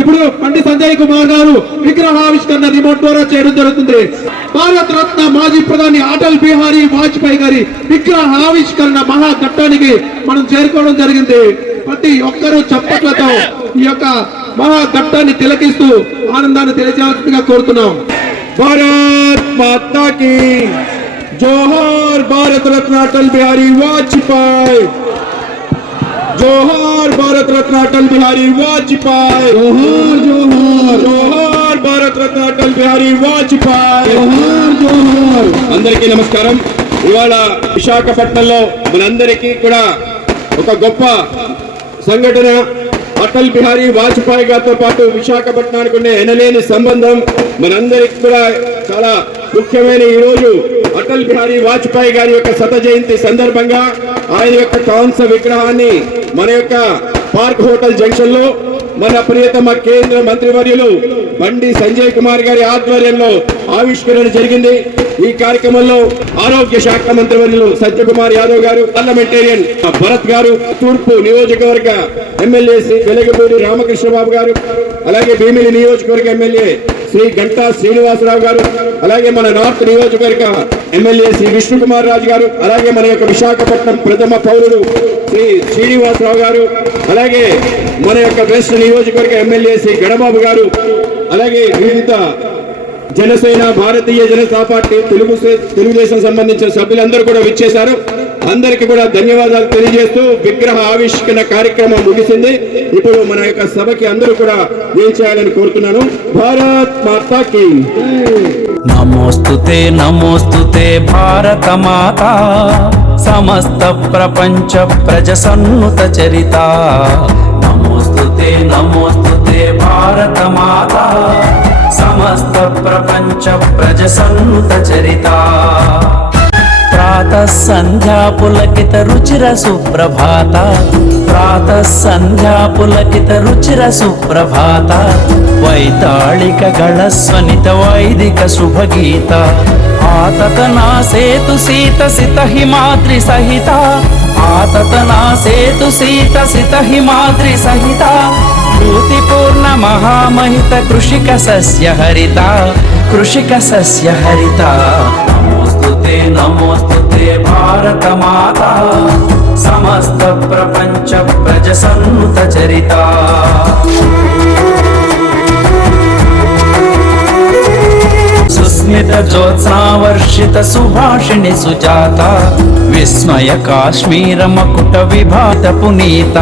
ఇప్పుడు పండి సంజయ్ కుమార్ గారు విగ్రహావిష్కరణ రిమోట్ ద్వారా చేయడం జరుగుతుంది. భారత రత్న మాజీ ప్రధాని అటల్ బిహారీ వాజ్పేయి గారి విగ్రహావిష్కరణ మహాఘట్టానికి మనం చేరుకోవడం జరిగింది. ప్రతి ఒక్కరూ చప్పట్లతో ఈ యొక్క మహాఘట్టాన్ని తిలకిస్తూ ఆనందాన్ని తెలియజేయాల్సిందిగా కోరుతున్నాం. భారత్ మాతా కీ జోహార్, భారత రత్న అటల్ బిహారీ వాజ్పేయి, జోహార్ భారత రత్న అటల్ బిహారీ వాజ్పేయి, జోహార్ జోహార్ జోహార్ భారత రత్న అటల్ బిహారీ వాజ్పేయి, జోహార్ జోహార్. అందరికీ నమస్కారం. ఇవాళ విశాఖపట్నంలో మనందరికీ కూడా ఒక గొప్ప సంఘటన. అటల్ బిహారీ వాజ్పేయి గారితో పాటు విశాఖపట్నానికి ఉండే ఎనలేని సంబంధం మనందరికి కూడా చాలా ముఖ్యమైన ఈ రోజు అటల్ బిహారీ వాజ్పేయి గారి యొక్క శత జయంతి సందర్భంగా ఆయన యొక్క కాంస్య విగ్రహాన్ని మన యొక్క పార్క్ హోటల్ జంక్షన్ లో మన ప్రియతమ కేంద్ర మంత్రివర్యులు బండి సంజయ్ కుమార్ గారి ఆధ్వర్యంలో ఆవిష్కరణ జరిగింది. ఈ కార్యక్రమంలో ఆరోగ్య శాఖ మంత్రివర్యులు సత్యకుమార్ యాదవ్ గారు, పార్లమెంటేరియన్ భరత్ గారు, తూర్పు నియోజకవర్గ ఎమ్మెల్యే శ్రీ వెలగపూడి రామకృష్ణబాబు గారు, అలాగే భీమిలి నియోజకవర్గ ఎమ్మెల్యే శ్రీ గంటా శ్రీనివాసరావు గారు, అలాగే మన నార్త్ నియోజకవర్గ ఎమ్మెల్యే శ్రీ విష్ణుకుమార్ రాజు గారు, అలాగే మన యొక్క విశాఖపట్నం ప్రథమ పౌరుడు శ్రీ శ్రీనివాసరావు గారు, అలాగే మన యొక్క వెస్ట్ నియోజకవర్గ ఎమ్మెల్యే శ్రీ గణబాబు గారు, అలాగే వివిధ జనసేన, భారతీయ జనతా పార్టీ, తెలుగుదేశం సంబంధించిన సభ్యులందరూ కూడా విచ్చేశారు. అందరికీ కూడా ధన్యవాదాలు తెలియజేస్తూ విగ్రహ ఆవిష్కరణ కార్యక్రమం ముగిసింది. ఇప్పుడు మన యొక్క సభకి అందరూ కూడా ఏం చేయాలని కోరుతున్నాను. భారత్ మాతా కీ నమోస్తుతే నమోస్తుతే భారత మాతా, సమస్త ప్రపంచ ప్రజ సన్నుత చరిత. నమోస్తుతే నమోస్తుతే భారత మాతా, సమస్త ప్రపంచ ప్రజ సన్నుత చరిత. ప్రాతః సంధ్యా పులకిత రుచిర సుప్రభాత, ప్రాతః సంధ్యా పులకిత రుచిర సుప్రభాత. వైతాళిక గళస్వనిత వైదిక శుభగీత. ఆతతనా సేతు సీత సిత హిమాద్రి సహిత, ఆతతనా సేతు సీత సిత హిమాద్రి సహిత. భూతిపూర్ణ మహామహిత కృషిక సస్య హరిత, కృషిక సస్య హరిత. నమోస్తుతే నమోస్తుతే భారత మాతా, సమస్త ప్రపంచ ప్రజ సన్నుత చరిత. సుస్మిత జ్యోత్స్నావర్షిత సుభాషిణి సుజాత, విస్మయ కాశ్మీర మకుట విభాత పునీత.